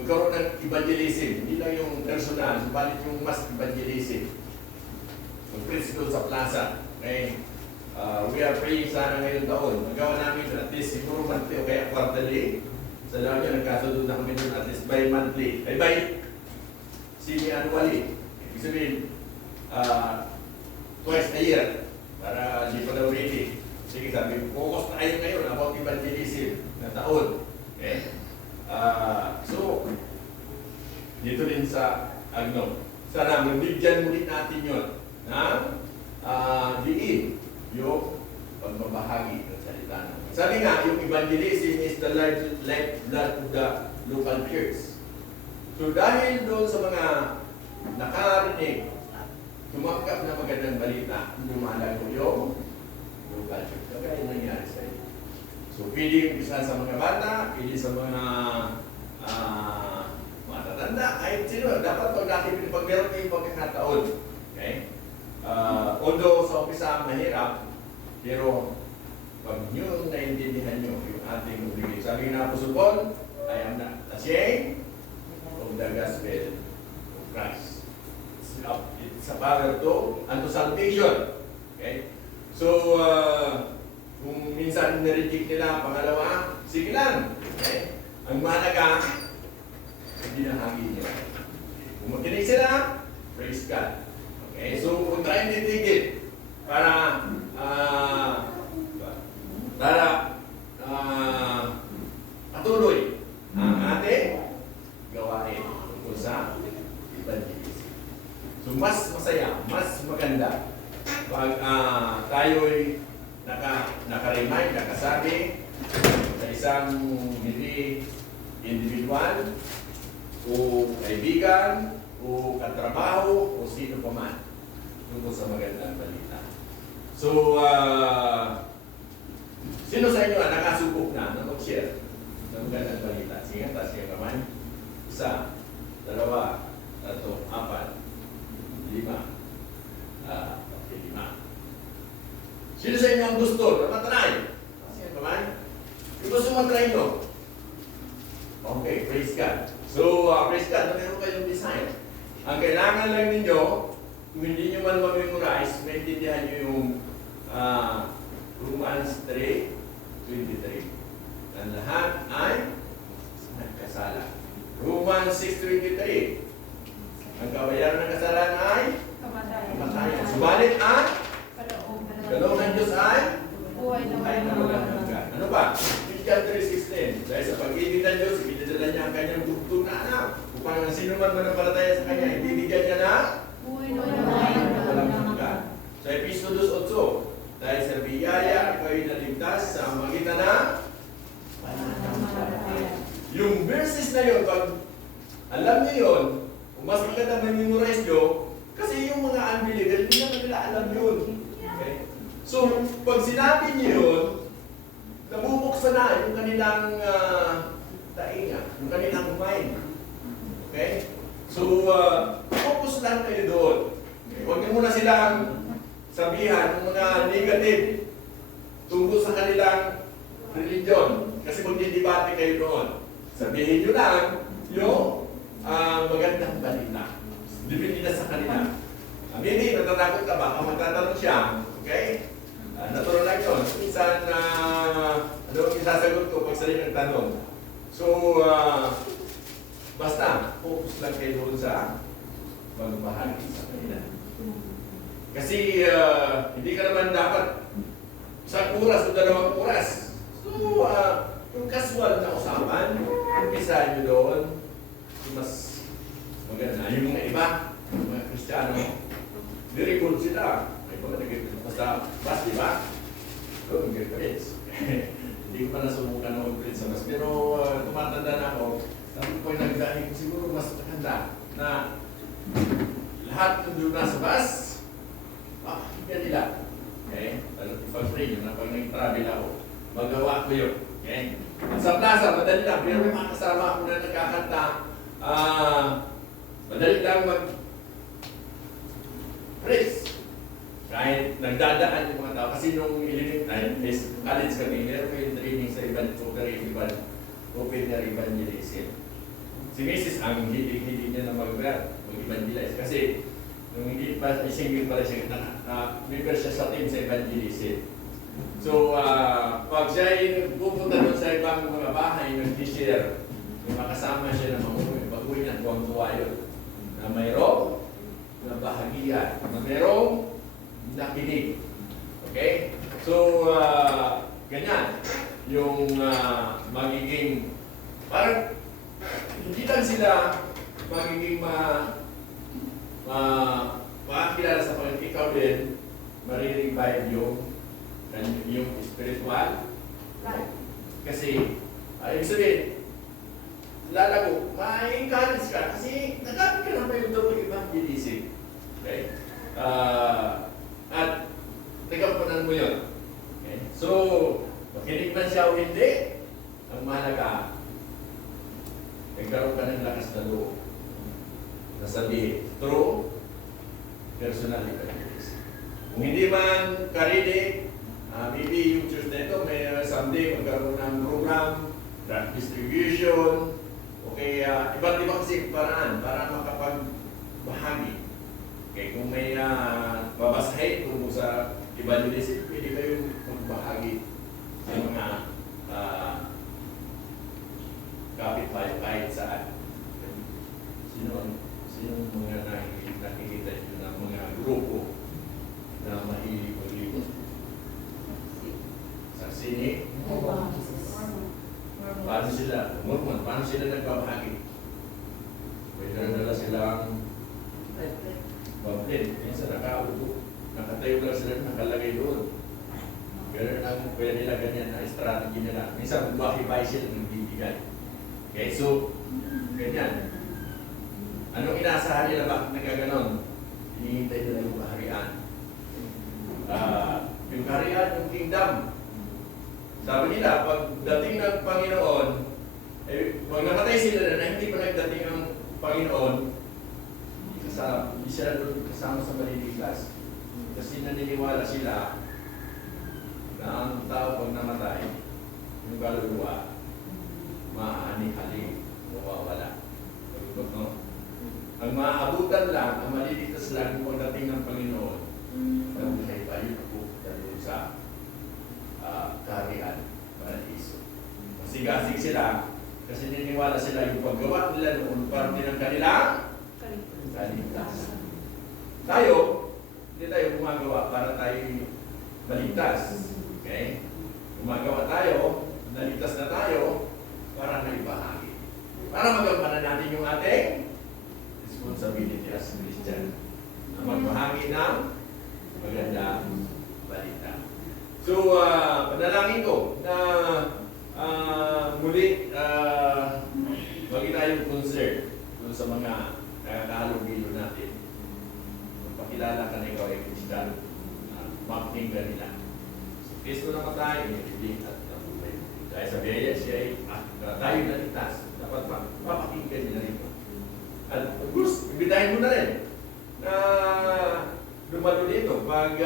magkaroon ng evangelism. Hindi lang yung personal, subalit yung mas evangelism. Mag-preach doon sa plaza. Okay? We are praying sana ngayong taon. Magawa namin at least siguro monthly o kaya quarterly. Sa lahat nyo, nagkasundo na kami doon at least by monthly. Ay by semi-annually. Ibig sabihin, twice a year. Para hindi pa daw ready. Sige, sabi, focus tayo ngayon about evangelism na taon. Okay? So, dito din sa Agno. Sana magbigyan ulit natin yun ng diin yung pagbabahagi ng salita namin. Sabi nga, yung evangelism is the lifeblood of the local church. So dahil doon sa mga nakarinig, tumanggap na magandang balita, lumalago yung local church. Kaya yung nangyari sa iyo. So pwede umpisa sa mga bata, pwede sa mga matatanda, kahit sino, dapat pag natin pag meron kayong pagkakataon. Okay? Although sa umpisa mahirap, pero pag nyo naintindihan nyo yung ating obligation. Sabi nga Apostol Paul, I am not ashamed of the gospel of Christ. It's a power to unto salvation. Okay? So, kung minsan nireject nila, pangalawa, sige lang. Okay? Ang mahalaga, hindi na hangin nyo. Kung makinig sila, praise God. Okay, so kung tayo titigil para patuloy ang ating gawain tungkol sa evangelism. So mas masaya, mas maganda pag tayo'y naka-remind, nakasabi sa isang hindi individual o kaibigan o katrabaho o sino pa man tungkol sa magandang balita. So, sino sa inyo nakasubok na mag-share ng magandang balita? Sige, taas kayo kamay. 1, 2, 3, 4, 5. 5. Sino sa inyo ang gusto na matry? Taas kayo kamay. Yung gusto matry nyo? Okay, praise God. So, praise God, na meron kayong design. Ang kailangan lang ninyo, kung hindi nyo man ma-memorize, maintindihan nyo yung Romans 3:23. Ang lahat ay nagkasala. Romans 6:23. Ang kabayaran ng kasalanan ay Kamatayan. kamatayan. Subalit ang Kalooban kaloob ng Diyos ay Buhay na walang hanggan. Ano ba? John 3:16. Dahil sa pag-ibig ng Diyos, ibinadala niya ang kanyang bugtong na anak. Upang ang sino man manampalataya sa kanya, ibibigyan niya na Buhay na walang hanggan. Sa Episodos 8, dahil sa biyaya, ikaw ay naligtas sa magitan na yung verses na yun, pag alam niyo yun, kung mas maganda memorize nyo, kasi yung mga unbeliever, hindi naman nila alam yun. Okay? So, pag sinabi niyo yun, nabubuksan na yung kanilang tainga, yung kanilang mind. Okay? So, focus lang kayo doon. Okay? Huwag niyo muna silang sabihan ng mga negative tungkol sa kanilang religion. Kasi magdidebate kayo doon. Sabihin nyo lang yung magandang balita. Depende na sa kanila. Maybe, natatakot ka ba? Kung magtatanong siya, okay? Natural lang yun. Minsan, ano yung isasagot ko pag sarili ng tanong. So, basta, focus lang kayo doon sa magbahagi sa kanila. Kasi, hindi ka naman dapat isang oras o 2 oras. So, yung casual na usapan, umpisahan nyo doon, mas maganda. Yung mga iba, yung mga Kristiyano, very good sila. May mga nag-grades. Basta di ba? So, nag-grades. Hindi ko pa nasubukan na mag-grades sa bus. Pero tumatanda na ako, sabi ko yung nagdahil ko siguro mas maganda na lahat ng doon nasa bus, pakikita nila. Okay? Pag-pray nyo na pag nag-travel ako, magawa ko yun. Okay? Sa plaza, madali lang. Pero may mga kasama ako na nagkakanta, madali lang mag-praise. Kahit nagdadaan yung mga tao. Kasi nung college kami, meron ko yung training sa open air evangelism. Si Mrs. ang hilig niya na mag-evangelize. Kasi nung hindi pa, isingin pala siya, member siya sa team sa evangelism. So, pag siya ay pupunta doon sa ibang mga bahay, nag-share, may makasama siya ng mga baguhin niya, tuwang-tuwa yun. Na mayroong nabahagian, na mayroong nakinig. Okay? So, ganyan. Yung magiging, parang, hindi lang sila magiging makakilala sa Panginoon, ikaw din, marirevive yung spiritual life. Kasi, ibig sabihin, lalago, ma-encourage ka kasi nagamit ka na pa yung double evangelism. Okay? At nagampanan mo yun. Okay? So, makinig man siya o hindi, ang mahalaga, nagkaroon ka ng lakas na loob. Nasabihin, through personal evangelism. Kung hindi man karinig, maybe yung church na ito, may someday magkaroon ng program, drug distribution, okay, iba't iba kasi paraan para makapagbahagi. Okay, kung may babasahin tungkol sa evangelism, pwede kayong magbahagi sa mga kapitbahay kahit saan. Sino mga nakikita nyo ng mga grupo na mahilig maglibot? Saksini? Paano sila? Mormon, paano sila nagbabahagi? Pwede na silang pamphlet. Minsan nakaupo. Nakatayo lang sila, nakalagay doon. Pero pwede nila ganyan na strategy nila. Minsan bumahi-buy sila ng bibigay. Okay, so, ganyan. Anong inaasahan nila bakit nagkaganon? Hinihintay nila yung kaharian. Yung kaharian, yung kingdom. Sabi nila, pag dating ng Panginoon, pag nakatay sila na hindi pa nagdating ang Panginoon, hindi sila doon kasama sa maliligas. Kasi naniniwala sila na ang tao pag namatay, yung kaluluwa, maaani-hali, mawawala. No? Ang maaabutan lang, ang maliligtas lang yung pagdating ng Panginoon, nabuhay pa yun ako doon sa kaharian, paradiso. Masigasig sila kasi niniwala sila yung paggawa nila noon parte ng kanilang kaligtasan. Tayo, hindi tayo gumagawa para tayo maligtas. Okay? Gumagawa tayo, naligtas na tayo, para naibahagi. Para magampanan natin yung ating responsibility as Christian. Na magbahagi ng magandang balita. So, panalangin ko na muli wag tayong concern dun sa mga nakakalugilo natin. Magpakilala ka na ikaw ay Christian, makinig ka nila. So, Kristo namatay, hindi at nabuhay. Dahil sa biyaya siya ay tayo naligtas. Dapat mapakinggan nila rito. At of course, imbitahin mo na rin na lumalo dito. Pag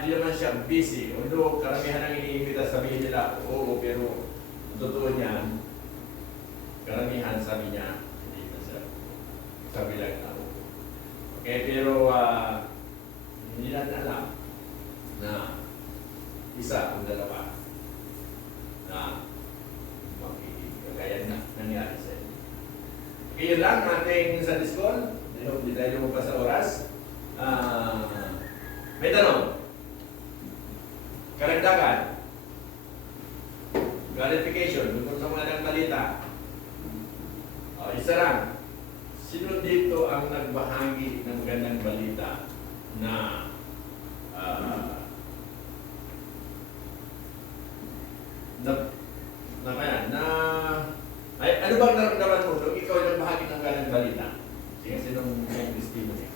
hindi naman siya busy, although karamihan ang iniimbita, sabihin nila, oo, pero totoo niyan, karamihan sabi niya, hindi na siya. Sabi lang na oo. Okay, pero hindi natin alam na isa o dalawa na makikagaya na nangyari sa inyo. Okay, yun lang ating Sunday School. Hindi tayo lumagpas sa oras. May tanong. Karagdagan. Clarification. Tungkol sa mga nagbalita. Isa lang. Sino dito ang nagbahagi ng magandang balita na ano bang naramdaman mo nung ikaw yung nagbahagi ng magandang balita? Sige, sinong may testimony?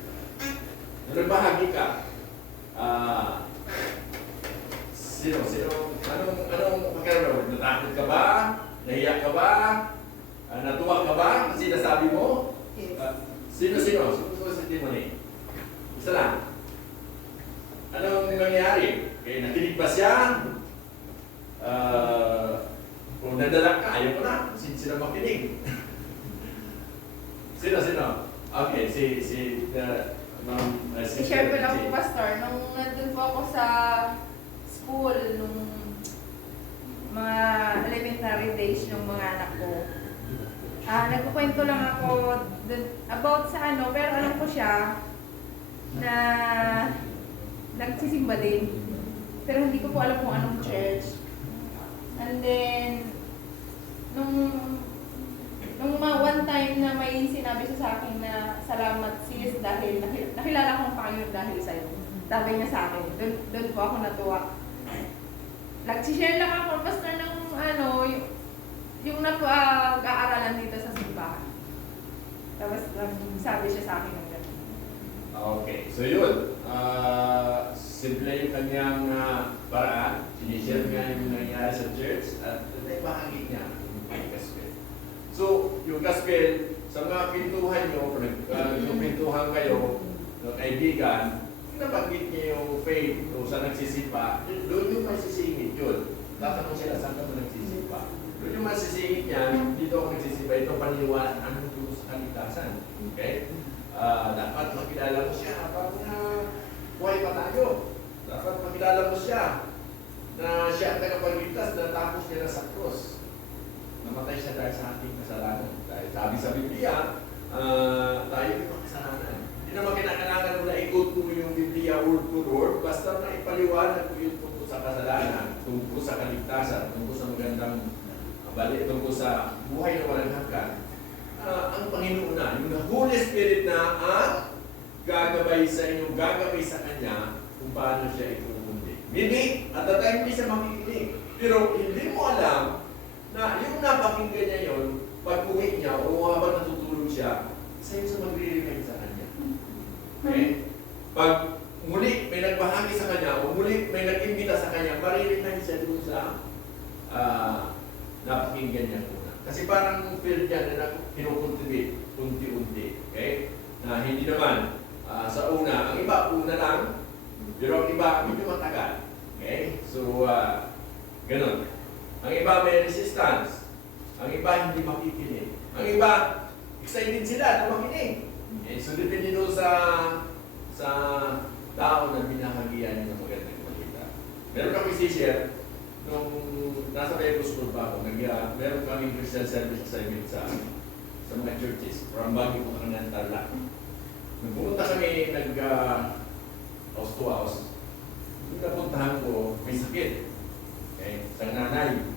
Nung nagbahagi ka, anong pakiramdam mo? Natakot ka ba? Nahiyak ka ba? Natuwa ka ba? Kasi nasabi mo? Sino sa testimony? Isa lang. Anong nangyari? Okay, nakinig ba siya? Kung nadala ka, ayaw ko na. Sino makinig? Sino? Okay, I-share ko lang po, Pastor. Nung nandun po ako sa school, nung mga elementary days ng mga anak ko, nagkukwento lang ako dun, about sa ano, pero alam ko siya na nagsisimba din. Pero hindi ko po alam kung anong church. And then, nung one time na may sinabi siya sa akin na salamat sis dahil nakilala ko ang Panginoon dahil sa'yo. Sabi niya sa akin, doon po ako natuwa. Nag-share lang ako, basta ng yung napag-aaralan dito sa simbahan. Tapos sabi siya sa akin ng gano'n. Okay, so yun. Simple yung kanyang paraan. Sinishare niya yung nangyari sa church at ito bahagi niya yung gospel. So, yung gospel, sa mga pintuhan nyo, kung pintuhan kayo ng kaibigan, nabanggit niya yung faith o sa nagsisipa, doon yung masisingit yun. Tatanong sila, saan ka mo nagsisipa? Doon yung masisingit niya, dito ako nagsisipa, ito paniwala, ano doon sa kaligtasan. Okay? Dapat makilala mo siya habang buhay pa tayo. Dapat makilala mo siya na siya ang tagapagligtas na tapos niya na sa krus. Namatay siya dahil sa ating kasalanan. Dahil sabi sa Biblia, tayo yung makasalanan. Hindi naman kinakailangan mo na ikot mo yung Biblia word to word, basta na ipaliwanag mo yung tungkol sa kasalanan, tungkol sa kaligtasan, tungkol sa magandang balik, tungkol sa buhay na walang hanggan. Ang Panginoon na, yung Holy Spirit na ang gagabay sa inyo, gagabay sa Kanya kung paano siya itutundi. Maybe, at the time hindi siya makikinig. Pero hindi mo alam na yung napakinggan niya yun, pag uwi niya o habang natutulog siya, isa yun sa magre-remind sa Kanya. Okay? Pag muli may nagbahagi sa Kanya o muli may nag-imbita sa Kanya, maririnig siya doon sa napakinggan niya muna. Kasi parang feel niya na kinukultivate unti-unti. Okay? Na hindi naman sa una, ang iba una lang, pero ang iba medyo matagal. Okay? So, ganun. Ang iba may resistance. Ang iba hindi makikinig. Ang iba, excited sila na makinig. Okay? So, depende doon sa tao na binahagian ng magandang balita. Meron kami si-share nung nasa Bible School pa ako, meron kaming Christian service assignment sa mga churches from Baguio po hanggang Tarlac. Nung pumunta kami, house to house, yung napuntahan ko, may sakit. Okay? Isang nanay.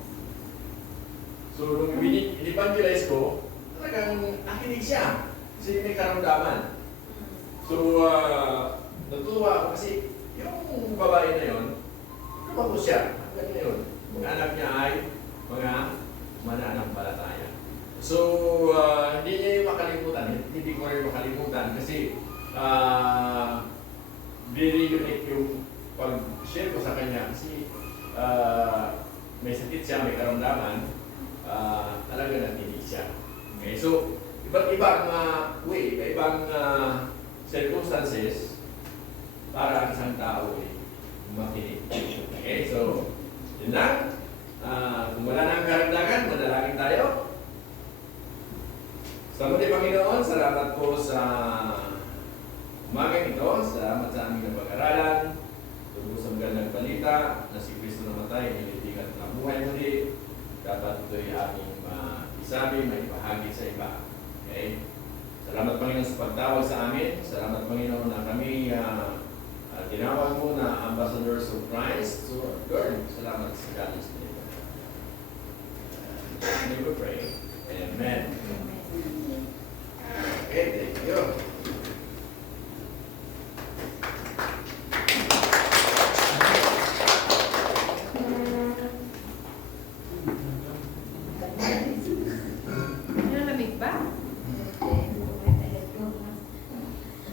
So, nung in-evangelize ko, talagang nakinig siya. Kasi may karamdaman. So, natutuwa ako kasi yung babae na yun, lumako siya. Hanggang ngayon, mga anak niya ay mga mananampalataya. So, hindi niya yung makalimutan. Hindi ko rin makalimutan kasi very unique yung pag-share ko sa kanya kasi may sakit siya, may karamdaman, talaga nakinig siya. Okay, so, iba't ibang way, ibang circumstances para ang isang tao ay makinig. Okay, so, yun lang. Kung wala nang karagdagan, manalangin tayo. Sa muli, Panginoon, salamat po sa umagang ito. Salamat sa aming napag-aralan. Tungkol sa magandang balita na si Kristo namatay, nilitigan na buhay muli. Dapat ito'y aming isabi, may bahagi sa iba. Okay? Salamat, Panginoon, sa pagtawag sa amin. Salamat, Panginoon, na kami tinawag mo na ambassadors of Christ. So, Lord, salamat sa galis nito. We pray.